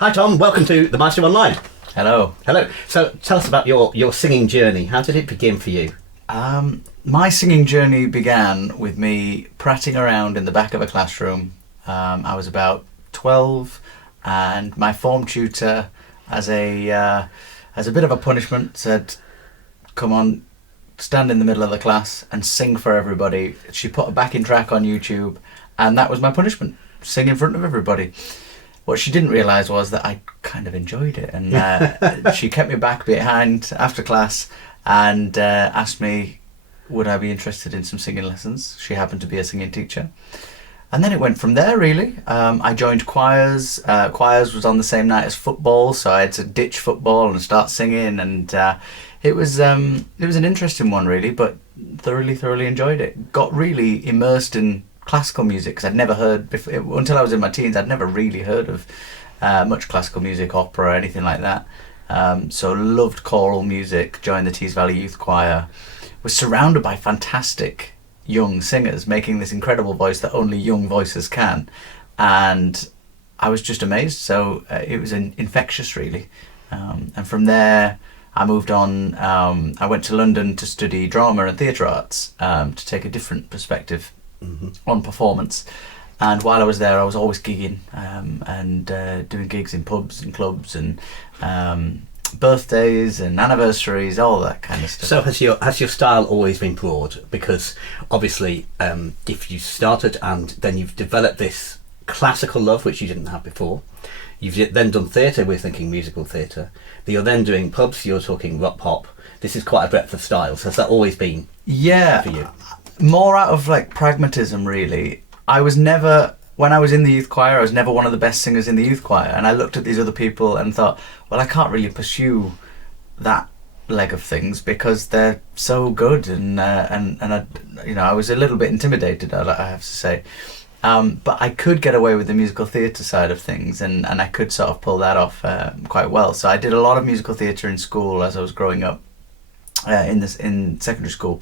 Hi Tom, welcome to the Maestro Online. Hello. Hello. So tell us about your singing journey. How did it begin for you? My singing journey began with me prattling around in the back of a classroom. I was about 12, and my form tutor, as a bit of a punishment, said, "Come on, stand in the middle of the class and sing for everybody." She put a backing track on YouTube, and that was my punishment: sing in front of everybody. What she didn't realise was that I kind of enjoyed it, and she kept me back behind after class and asked me would I be interested in some singing lessons. She happened to be a singing teacher. And then it went from there, really. I joined choirs. Choirs was on the same night as football, so I had to ditch football and start singing, and it was an interesting one, really, but thoroughly enjoyed it. Got really immersed in classical music, because I'd never heard, until I was in my teens, I'd never really heard of much classical music, opera, or anything like that. So loved choral music, joined the Tees Valley Youth Choir, was surrounded by fantastic young singers making this incredible voice that only young voices can, and I was just amazed. So it was infectious, really. And from there I moved on. I went to London to study drama and theatre arts, to take a different perspective on performance. And while I was there, I was always gigging and doing gigs in pubs and clubs and birthdays and anniversaries, all that kind of stuff. So has your style always been broad? Because obviously, if you started and then you've developed this classical love, which you didn't have before, you've then done theatre. We're thinking musical theatre. You're then doing pubs. You're talking rock pop. This is quite a breadth of styles. Has that always been for you? More out of like pragmatism, really. I was never, when I was in the youth choir, I was never one of the best singers in the youth choir, and I looked at these other people and thought, well, I can't really pursue that leg of things because they're so good, and I was a little bit intimidated, I have to say. But I could get away with the musical theatre side of things, and I could sort of pull that off quite well. So I did a lot of musical theatre in school as I was growing up, in secondary school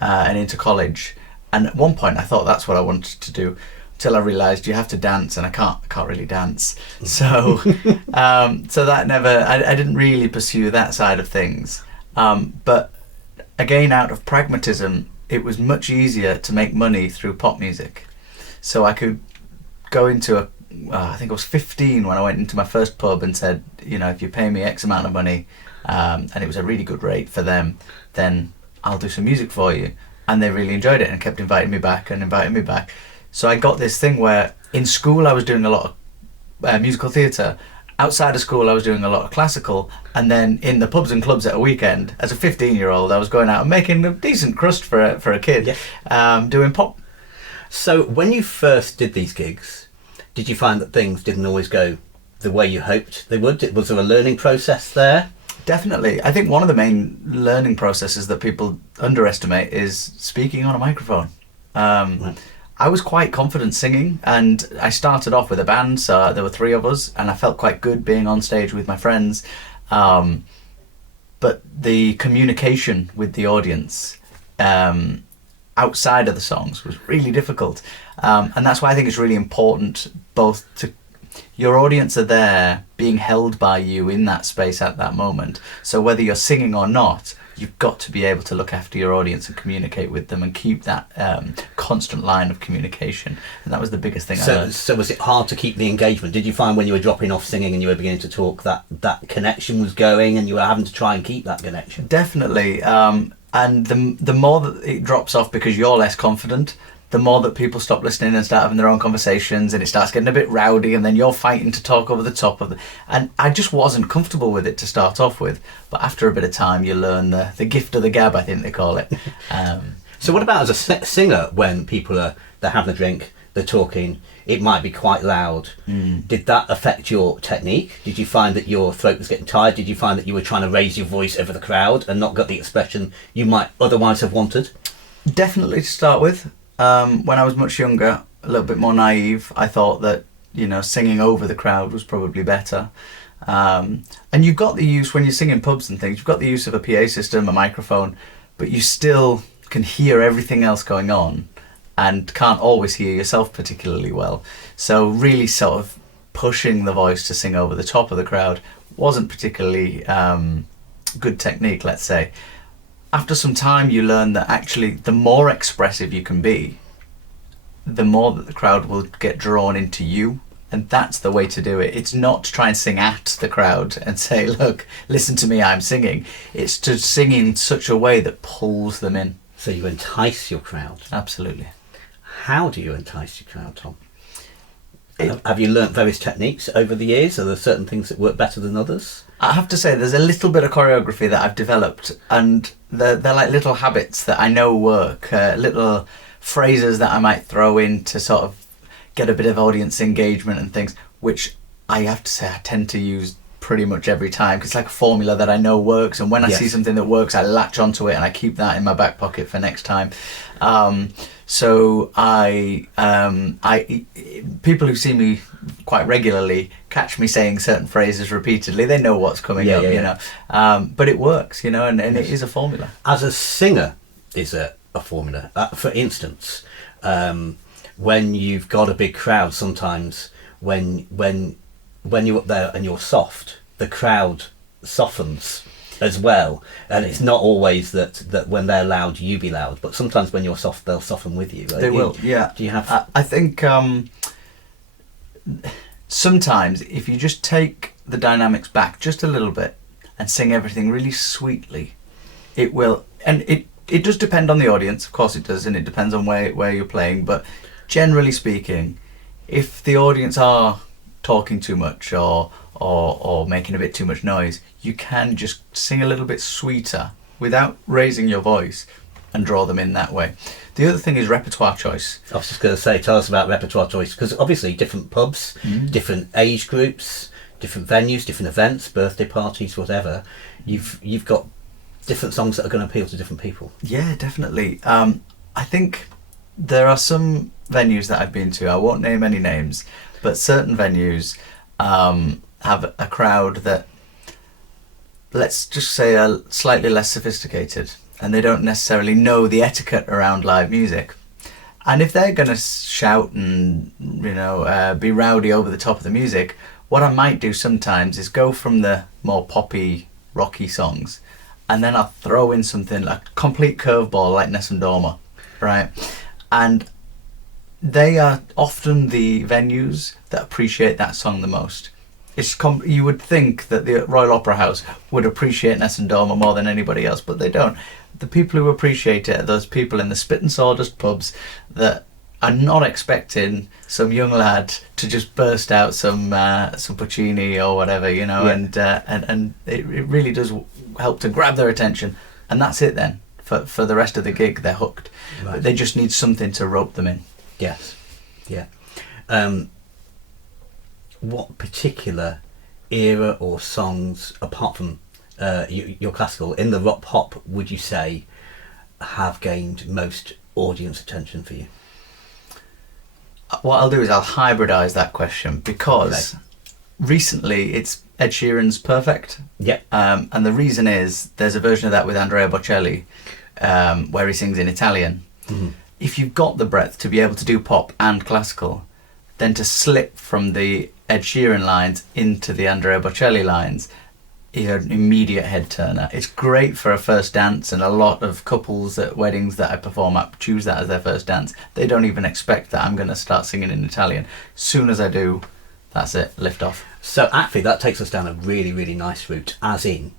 and into college. And at one point I thought that's what I wanted to do, till I realised you have to dance, and I can't really dance. So so that I didn't really pursue that side of things. But again, out of pragmatism, it was much easier to make money through pop music. So I could go into I think I was 15 when I went into my first pub and said, if you pay me X amount of money, and it was a really good rate for them, then I'll do some music for you. And they really enjoyed it and kept inviting me back. So I got this thing where in school I was doing a lot of musical theatre. Outside of school I was doing a lot of classical, and then in the pubs and clubs at a weekend, as a 15-year-old, I was going out and making a decent crust for a kid, doing pop. So when you first did these gigs, did you find that things didn't always go the way you hoped they would? Was there a learning process there? Definitely. I think one of the main learning processes that people underestimate is speaking on a microphone. Right. I was quite confident singing, and I started off with a band, so there were 3 of us, and I felt quite good being on stage with my friends. But the communication with the audience outside of the songs was really difficult. And that's why I think it's really important both to your audience are there being held by you in that space at that moment. So whether you're singing or not, you've got to be able to look after your audience and communicate with them and keep that constant line of communication. And that was the biggest thing I learned. So was it hard to keep the engagement? Did you find when you were dropping off singing and you were beginning to talk that connection was going and you were having to try and keep that connection? Definitely. And the more that it drops off because you're less confident, the more that people stop listening and start having their own conversations, and it starts getting a bit rowdy, and then you're fighting to talk over the top of it. And I just wasn't comfortable with it to start off with. But after a bit of time, you learn the gift of the gab, I think they call it. So what about as a singer, when people they're having a drink, they're talking, it might be quite loud. Did that affect your technique? Did you find that your throat was getting tired? Did you find that you were trying to raise your voice over the crowd and not get the expression you might otherwise have wanted? Definitely to start with. When I was much younger, a little bit more naive, I thought that, singing over the crowd was probably better. And you've got the use, when you sing in pubs and things, you've got the use of a PA system, a microphone, but you still can hear everything else going on and can't always hear yourself particularly well. So really sort of pushing the voice to sing over the top of the crowd wasn't particularly good technique, let's say. After some time, you learn that actually the more expressive you can be, the more that the crowd will get drawn into you. And that's the way to do it. It's not to try and sing at the crowd and say, look, listen to me, I'm singing. It's to sing in such a way that pulls them in. So you entice your crowd. Absolutely. How do you entice your crowd, Tom? Have you learnt various techniques over the years? Are there certain things that work better than others? I have to say, there's a little bit of choreography that I've developed, and they're like little habits that I know work, little phrases that I might throw in to sort of get a bit of audience engagement and things, which I have to say I tend to use pretty much every time, because it's like a formula that I know works, and when I see something that works, I latch onto it and I keep that in my back pocket for next time. So people who see me quite regularly catch me saying certain phrases repeatedly. They know what's coming up, you know. But it works, you know, and it is a formula. As a singer, is a formula. For instance, when you've got a big crowd, sometimes when you're up there and you're soft, the crowd softens as well, and it's not always that when they're loud you be loud, but sometimes when you're soft they'll soften with you. They will, yeah. Do you have? I think sometimes if you just take the dynamics back just a little bit and sing everything really sweetly, it will. And it does depend on the audience, of course it does, and it depends on where you're playing, but generally speaking, if the audience are talking too much or making a bit too much noise, you can just sing a little bit sweeter without raising your voice and draw them in that way. The other thing is repertoire choice. I was just going to say, tell us about repertoire choice, because obviously different pubs, different age groups, different venues, different events, birthday parties, whatever, you've got different songs that are going to appeal to different people. Yeah, definitely. I think there are some venues that I've been to, I won't name any names, but certain venues have a crowd that, let's just say, are slightly less sophisticated, and they don't necessarily know the etiquette around live music. And if they're going to shout and, you know, be rowdy over the top of the music, what I might do sometimes is go from the more poppy, rocky songs, and then I'll throw in something like a complete curveball like Nessun Dorma, right? And they are often the venues that appreciate that song the most. You would think that the Royal Opera House would appreciate Nessun Dorma more than anybody else, but they don't. The people who appreciate it are those people in the spit and sawdust pubs that are not expecting some young lad to just burst out some Puccini or whatever, you know, and it really does help to grab their attention, and that's it then. For the rest of the gig, they're hooked. Right. They just need something to rope them in. Yes, yeah. What particular era or songs, apart from your classical, in the rock pop, would you say have gained most audience attention for you? What I'll do is I'll hybridise that question, because recently it's Ed Sheeran's Perfect. Yep. And the reason is there's a version of that with Andrea Bocelli where he sings in Italian. Mm-hmm. If you've got the breadth to be able to do pop and classical, then to slip from the Ed Sheeran lines into the Andrea Bocelli lines is an immediate head turner. It's great for a first dance, and a lot of couples at weddings that I perform at choose that as their first dance. They don't even expect that I'm going to start singing in Italian. Soon as I do, that's it, lift off. So actually that takes us down a really, really nice route, as in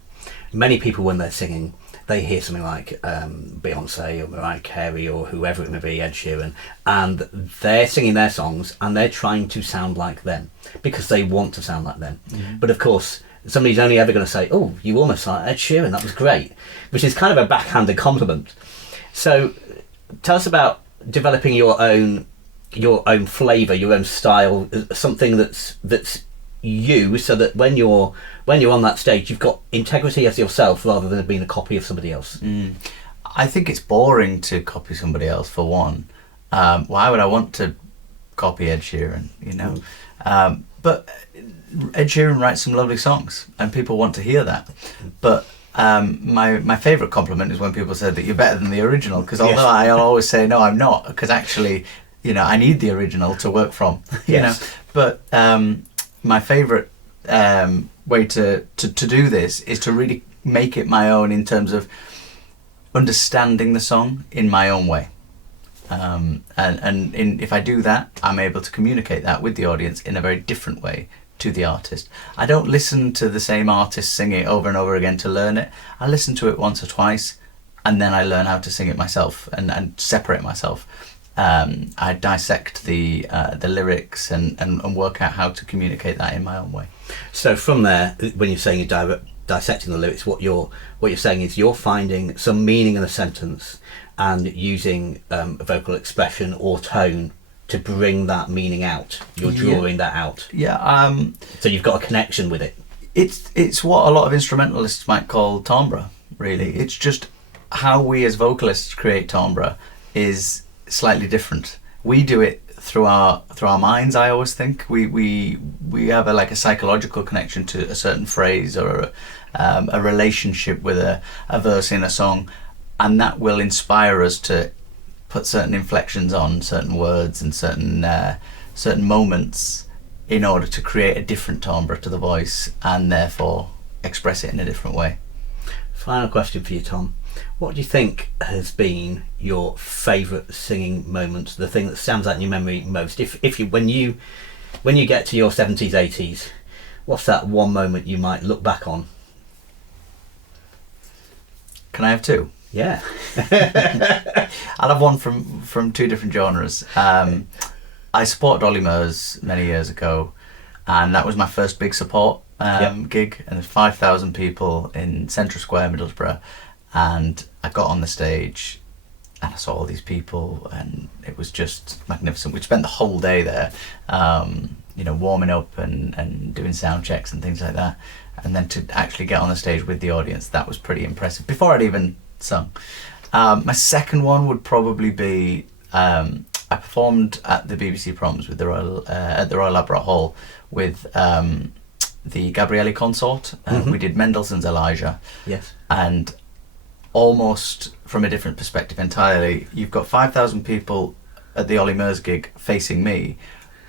many people when they're singing, they hear something like Beyonce or Mariah Carey or whoever it may be, Ed Sheeran, and they're singing their songs and they're trying to sound like them because they want to sound like them. Mm-hmm. But of course, somebody's only ever going to say, "Oh, you almost like Ed Sheeran, that was great," which is kind of a backhanded compliment. So tell us about developing your own flavour, your own style, something that's you, so that when you're on that stage, you've got integrity as yourself rather than being a copy of somebody else. I think it's boring to copy somebody else, for one. Why would I want to copy Ed Sheeran, you know? But Ed Sheeran writes some lovely songs and people want to hear that. But my favourite compliment is when people say that you're better than the original, because although I'll always say no, I'm not, because actually, you know, I need the original to work from, you know. But my favourite way to do this is to really make it my own in terms of understanding the song in my own way. If I do that, I'm able to communicate that with the audience in a very different way to the artist. I don't listen to the same artist sing it over and over again to learn it. I listen to it once or twice, and then I learn how to sing it myself and separate myself. I dissect the lyrics and work out how to communicate that in my own way. So from there, when you're saying you're dissecting the lyrics, what you're saying is you're finding some meaning in a sentence and using vocal expression or tone to bring that meaning out. You're drawing that out. Yeah. So you've got a connection with it. It's what a lot of instrumentalists might call timbre, really. It's just how we as vocalists create timbre is slightly different. We do it through our minds. I always think we have a psychological connection to a certain phrase or a relationship with a verse in a song, and that will inspire us to put certain inflections on certain words and certain moments in order to create a different timbre to the voice and therefore express it in a different way. Final question for you, Tom. What do you think has been your favourite singing moment, the thing that stands out in your memory most? When you get to your 70s, 80s, what's that one moment you might look back on? Can I have two? Yeah. I'll have one from two different genres. I supported Olly Murs many years ago, and that was my first big support gig, and there's 5,000 people in Central Square, Middlesbrough, and I got on the stage and I saw all these people and it was just magnificent. We spent the whole day there, warming up and doing sound checks and things like that, and then to actually get on the stage with the audience, that was pretty impressive before I'd even sung. My second one would probably be I performed at the BBC Proms with at the Royal Albert Hall with the Gabrieli Consort. We did Mendelssohn's Elijah. Yes. And almost from a different perspective entirely, you've got 5,000 people at the Olly Murs gig facing me,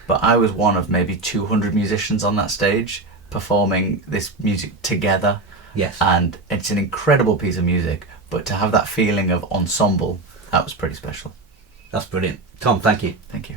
but I was one of maybe 200 musicians on that stage performing this music together. Yes. And it's an incredible piece of music, but to have that feeling of ensemble, that was pretty special. That's brilliant. Tom, thank you. Thank you.